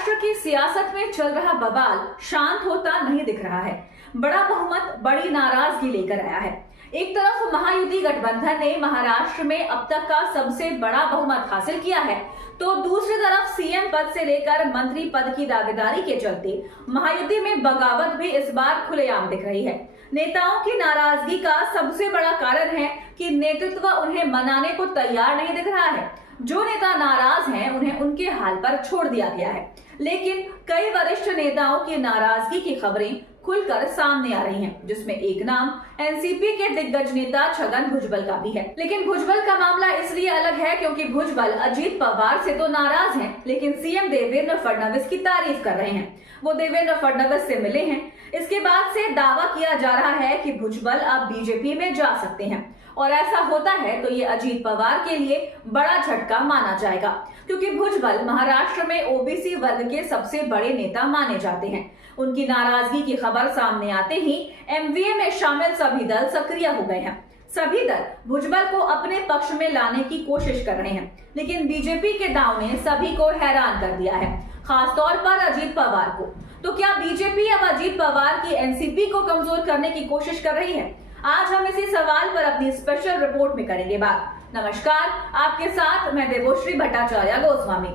महाराष्ट्र की सियासत में चल रहा बवाल शांत होता नहीं दिख रहा है। बड़ा बहुमत बड़ी नाराजगी लेकर आया है। एक तरफ महायुति गठबंधन ने महाराष्ट्र में अब तक का सबसे बड़ा बहुमत हासिल किया है, तो दूसरी तरफ सीएम पद से लेकर मंत्री पद की दावेदारी के चलते महायुति में बगावत भी इस बार खुलेआम दिख रही है। नेताओं की नाराजगी का सबसे बड़ा कारण है कि नेतृत्व उन्हें मनाने को तैयार नहीं दिख रहा है। जो नेता नाराज हैं, उन्हें उनके हाल पर छोड़ दिया गया है। लेकिन कई वरिष्ठ नेताओं की नाराजगी की खबरें खुलकर सामने आ रही हैं, जिसमें एक नाम एनसीपी के दिग्गज नेता छगन भुजबल का भी है। लेकिन भुजबल का मामला इसलिए अलग है क्योंकि भुजबल अजीत पवार से तो नाराज हैं, लेकिन सीएम देवेंद्र फडणवीस की तारीफ कर रहे हैं। वो देवेंद्र फडणवीस से मिले हैं। इसके बाद से दावा किया जा रहा है कि भुजबल अब बीजेपी में जा सकते हैं, और ऐसा होता है तो ये अजीत पवार के लिए बड़ा झटका माना जाएगा, क्योंकि भुजबल महाराष्ट्र में ओबीसी वर्ग के सबसे बड़े नेता माने जाते हैं। उनकी नाराजगी की खबर सामने आते ही एमवीए में शामिल सभी दल सक्रिय हो गए हैं। सभी दल भुजबल को अपने पक्ष में लाने की कोशिश कर रहे हैं, लेकिन बीजेपी के दांव ने सभी को हैरान कर दिया है, खासतौर पर अजीत पवार को। तो क्या बीजेपी अब अजीत पवार की एनसीपी को कमजोर करने की कोशिश कर रही है? आज हम इसी सवाल पर अपनी स्पेशल रिपोर्ट में करेंगे बात। नमस्कार, आपके साथ मैं देवोश्री भट्टाचार्य गोस्वामी।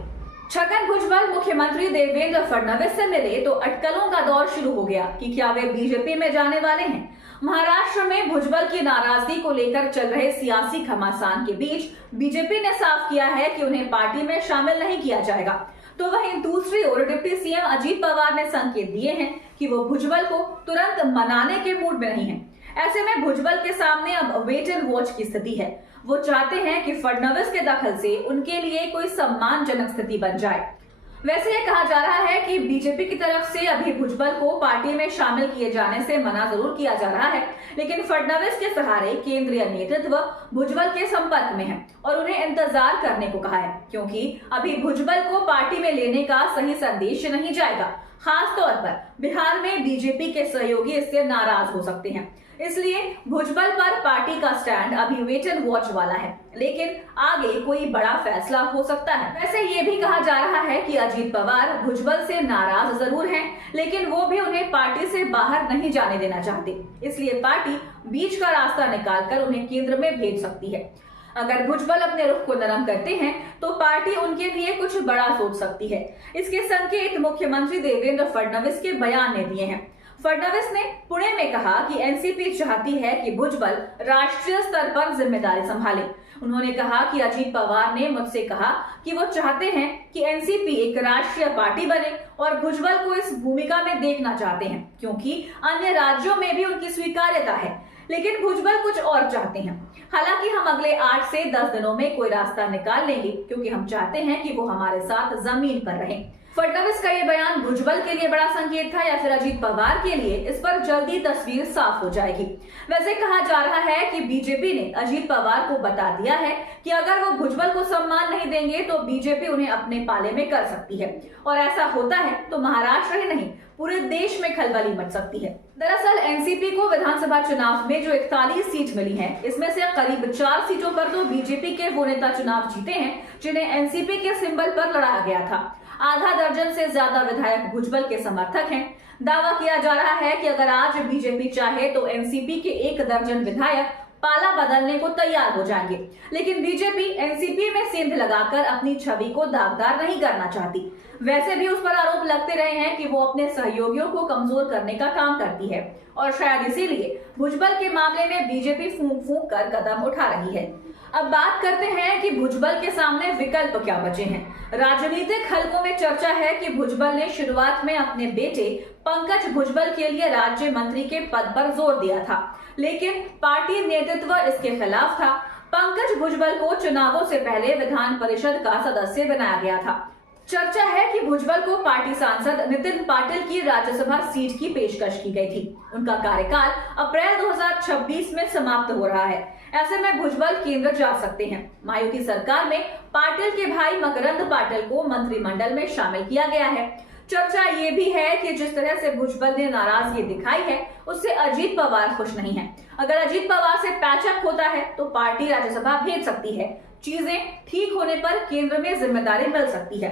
छगन भुजबल मुख्यमंत्री देवेंद्र फडणवीस से मिले तो अटकलों का दौर शुरू हो गया कि क्या वे बीजेपी में जाने वाले हैं। महाराष्ट्र में भुजबल की नाराजगी को लेकर चल रहे सियासी घमासान के बीच बीजेपी ने साफ किया है कि उन्हें पार्टी में शामिल नहीं किया जाएगा। तो वहीं दूसरी ओर डिप्टी सीएम अजीत पवार ने संकेत दिए हैं कि वो भुजबल को तुरंत मनाने के मूड में नहीं है। ऐसे में भुजबल के सामने अब वेट एंड वॉच की स्थिति है। वो चाहते हैं कि फडणवीस के दखल से उनके लिए कोई सम्मानजनक स्थिति बन जाए। वैसे ये कहा जा रहा है कि बीजेपी की तरफ से अभी भुजबल को पार्टी में शामिल किए जाने से मना जरूर किया जा रहा है, लेकिन फडणवीस के सहारे केंद्रीय नेतृत्व भुजबल के संपर्क में है और उन्हें इंतजार करने को कहा है, क्योंकि अभी भुजबल को पार्टी में लेने का सही संदेश नहीं जाएगा। खास तौर पर बिहार में बीजेपी के सहयोगी इससे नाराज हो सकते हैं। इसलिए भुजबल पर पार्टी का स्टैंड अभी वेट एंड वॉच वाला है, लेकिन आगे कोई बड़ा फैसला हो सकता है। वैसे ये भी कहा जा रहा है कि अजीत पवार भुजबल से नाराज जरूर हैं, लेकिन वो भी उन्हें पार्टी से बाहर नहीं जाने देना चाहते। इसलिए पार्टी बीच का रास्ता निकालकर उन्हें केंद्र में भेज सकती है। अगर भुजबल अपने रुख को नरम करते हैं तो पार्टी उनके लिए कुछ बड़ा सोच सकती है। इसके संकेत मुख्यमंत्री देवेंद्र फडणवीस के बयान ने दिए हैं। फडणवीस ने पुणे में कहा कि एनसीपी चाहती है कि भुजबल राष्ट्रीय स्तर पर जिम्मेदारी संभाले। उन्होंने कहा कि अजीत पवार ने मुझसे कहा कि वो चाहते हैं कि एनसीपी एक राष्ट्रीय पार्टी बने और भुजबल को इस भूमिका में देखना चाहते हैं, क्योंकि अन्य राज्यों में भी उनकी स्वीकार्यता है। लेकिन भुजबल कुछ और चाहते हैं। हालांकि हम अगले 8 से 10 दिनों में कोई रास्ता निकाल लेंगे, क्योंकि हम चाहते हैं कि वो हमारे साथ जमीन पर रहें। फडणवीस का ये बयान भुजबल के लिए बड़ा संकेत था या फिर अजीत पवार के लिए, इस पर जल्दी तस्वीर साफ हो जाएगी। वैसे कहा जा रहा है कि बीजेपी ने अजीत पवार को बता दिया है कि अगर वो भुजबल को सम्मान नहीं देंगे तो बीजेपी उन्हें अपने पाले में कर सकती है, और ऐसा होता है तो महाराष्ट्र ही नहीं पूरे देश में खलबली मच सकती है। दरअसल एनसीपी को विधानसभा चुनाव में जो 41 सीट मिली है, इसमें से करीब 4 सीटों पर तो बीजेपी के वो नेता चुनाव जीते हैं जिन्हें एनसीपी के सिंबल पर लड़ाया गया था। आधा दर्जन से ज्यादा विधायक भुजबल के समर्थक हैं। दावा किया जा रहा है कि अगर आज बीजेपी चाहे तो एनसीपी के 1 दर्जन विधायक पाला बदलने को तैयार हो जाएंगे, लेकिन बीजेपी एनसीपी में सेंध लगाकर अपनी छवि को दागदार नहीं करना चाहती। वैसे भी उस पर आरोप लगते रहे हैं कि वो अपने सहयोगियों को कमजोर करने का काम करती है, और शायद इसीलिए भुजबल के मामले में बीजेपी फूंक फूंक कर कदम उठा रही है। अब बात करते हैं कि भुजबल के सामने विकल्प क्या बचे हैं। राजनीतिक हलकों में चर्चा है कि भुजबल ने शुरुआत में अपने बेटे पंकज भुजबल के लिए राज्य मंत्री के पद पर जोर दिया था, लेकिन पार्टी नेतृत्व इसके खिलाफ था। पंकज भुजबल को चुनावों से पहले विधान परिषद का सदस्य बनाया गया था। चर्चा है कि भुजबल को पार्टी सांसद नितिन पाटिल की राज्यसभा सीट की पेशकश की गई थी। उनका कार्यकाल अप्रैल 2026 में समाप्त हो रहा है। ऐसे में भुजबल केंद्र जा सकते हैं। महायुति सरकार में पाटिल के भाई मकरंद पाटिल को मंत्रिमंडल में शामिल किया गया है। चर्चा ये भी है कि जिस तरह से भुजबल ने नाराजगी दिखाई है, उससे अजीत पवार खुश नहीं है। अगर अजीत पवार से पैचअप होता है तो पार्टी राज्यसभा भेज सकती है। चीजें ठीक होने पर केंद्र में जिम्मेदारी मिल सकती है।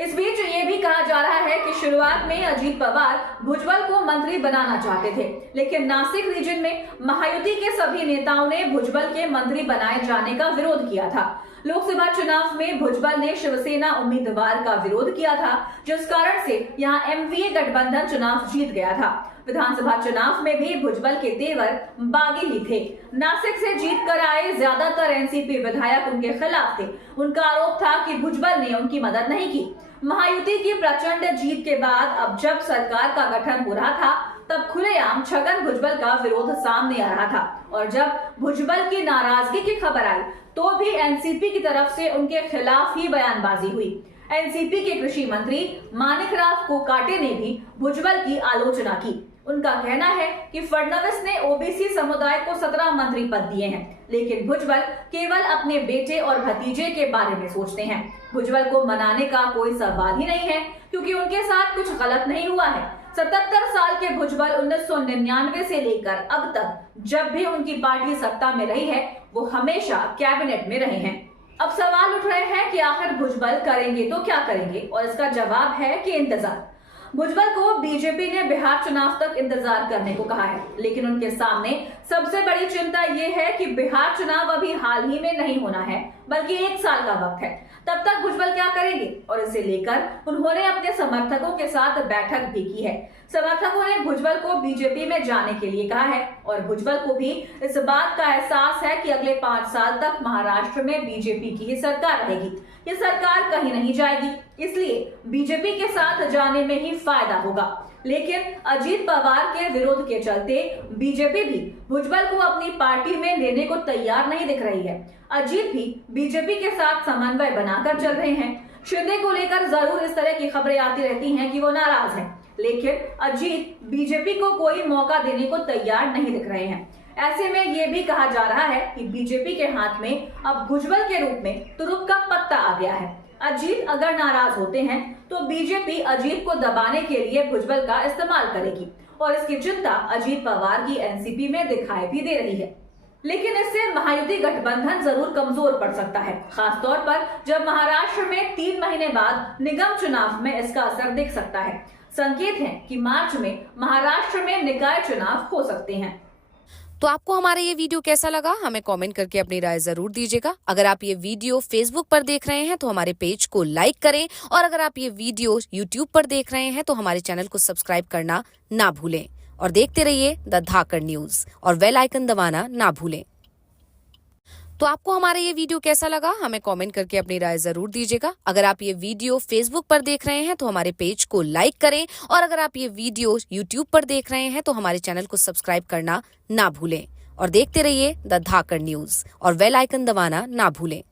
इस बीच ये भी कहा जा रहा है कि शुरुआत में अजीत पवार भुजबल को मंत्री बनाना चाहते थे, लेकिन नासिक रीजन में महायुति के सभी नेताओं ने भुजबल के मंत्री बनाए जाने का विरोध किया था। लोकसभा चुनाव में भुजबल ने शिवसेना उम्मीदवार का विरोध किया था, जिस कारण से यहां एमवीए गठबंधन चुनाव जीत गया था। विधानसभा चुनाव में भी भुजबल के तेवर बागी ही थे। नासिक से जीत कर आए ज्यादातर एनसीपी विधायक उनके खिलाफ थे। उनका आरोप था कि भुजबल ने उनकी मदद नहीं की। महायुति की प्रचंड जीत के बाद अब जब सरकार का गठन हो रहा था, तब खुलेआम छगन भुजबल का विरोध सामने आ रहा था, और जब भुजबल की नाराजगी की खबर आई तो भी एनसीपी की तरफ से उनके खिलाफ ही बयानबाजी हुई। एनसीपी के कृषि मंत्री माणिकराव कोकाटे ने भी भुजबल की आलोचना की। उनका कहना है कि फडणवीस ने ओबीसी समुदाय को 17 मंत्री पद दिए हैं, लेकिन भुजबल केवल अपने बेटे और भतीजे के बारे में सोचते हैं। भुजबल को मनाने का कोई सवाल ही नहीं है, क्योंकि उनके साथ कुछ गलत नहीं हुआ है। 77 साल के भुजबल 1999 से लेकर अब तक जब भी उनकी पार्टी सत्ता में रही है, वो हमेशा कैबिनेट में रहे हैं। अब सवाल उठ रहे हैं कि आखिर भुजबल करेंगे तो क्या करेंगे, और इसका जवाब है कि इंतजार। भुजबल को बीजेपी ने बिहार चुनाव तक इंतजार करने को कहा है, लेकिन उनके सामने सबसे बड़ी चिंता ये है कि बिहार चुनाव अभी हाल ही में नहीं होना है, बल्कि 1 साल का वक्त है। तब तक भुजबल क्या करेंगे, और इसे लेकर उन्होंने अपने समर्थकों के साथ बैठक भी की है। समर्थकों ने भुजबल को बीजेपी में जाने के लिए कहा है, और भुजबल को भी इस बात का एहसास है कि अगले 5 साल तक महाराष्ट्र में बीजेपी की ही सरकार रहेगी। ये सरकार कहीं नहीं जाएगी, इसलिए बीजेपी के साथ जाने में ही फायदा होगा। लेकिन अजीत पवार के विरोध के चलते बीजेपी भी भुजबल को अपनी पार्टी में लेने को तैयार नहीं दिख रही है। अजीत भी बीजेपी के साथ समन्वय बनाकर चल रहे हैं। शिंदे को लेकर जरूर इस तरह की खबरें आती रहती हैं कि वो नाराज हैं, लेकिन अजीत बीजेपी को कोई मौका देने को तैयार नहीं दिख रहे हैं। ऐसे में ये भी कहा जा रहा है कि बीजेपी के हाथ में अब भुजबल के रूप में तुरुप का पत्ता आ गया है। अजीत अगर नाराज होते हैं तो बीजेपी अजीत को दबाने के लिए भुजबल का इस्तेमाल करेगी, और इसकी चिंता अजीत पवार की एनसीपी में दिखाई भी दे रही है। लेकिन इससे महायुति गठबंधन जरूर कमजोर पड़ सकता है, खासतौर पर जब महाराष्ट्र में 3 महीने बाद निगम चुनाव में इसका असर दिख सकता है। संकेत है कि मार्च में महाराष्ट्र में निकाय चुनाव हो सकते हैं। तो आपको हमारा ये वीडियो कैसा लगा, हमें कमेंट करके अपनी राय जरूर दीजिएगा। अगर आप ये वीडियो फेसबुक पर देख रहे हैं तो हमारे पेज को लाइक करें, और अगर आप ये वीडियो यूट्यूब पर देख रहे हैं तो हमारे चैनल को सब्सक्राइब करना ना भूलें, और देखते रहिए द धाकड़ न्यूज, और बेल आइकन दबाना ना भूलें। तो आपको हमारा ये वीडियो कैसा लगा, हमें कमेंट करके अपनी राय जरूर दीजिएगा। अगर आप ये वीडियो फेसबुक पर देख रहे हैं तो हमारे पेज को लाइक करें, और अगर आप ये वीडियो यूट्यूब पर देख रहे हैं तो हमारे चैनल को सब्सक्राइब करना ना भूलें, और देखते रहिए द धाकड़ न्यूज, और बेल आइकन दबाना ना भूलें।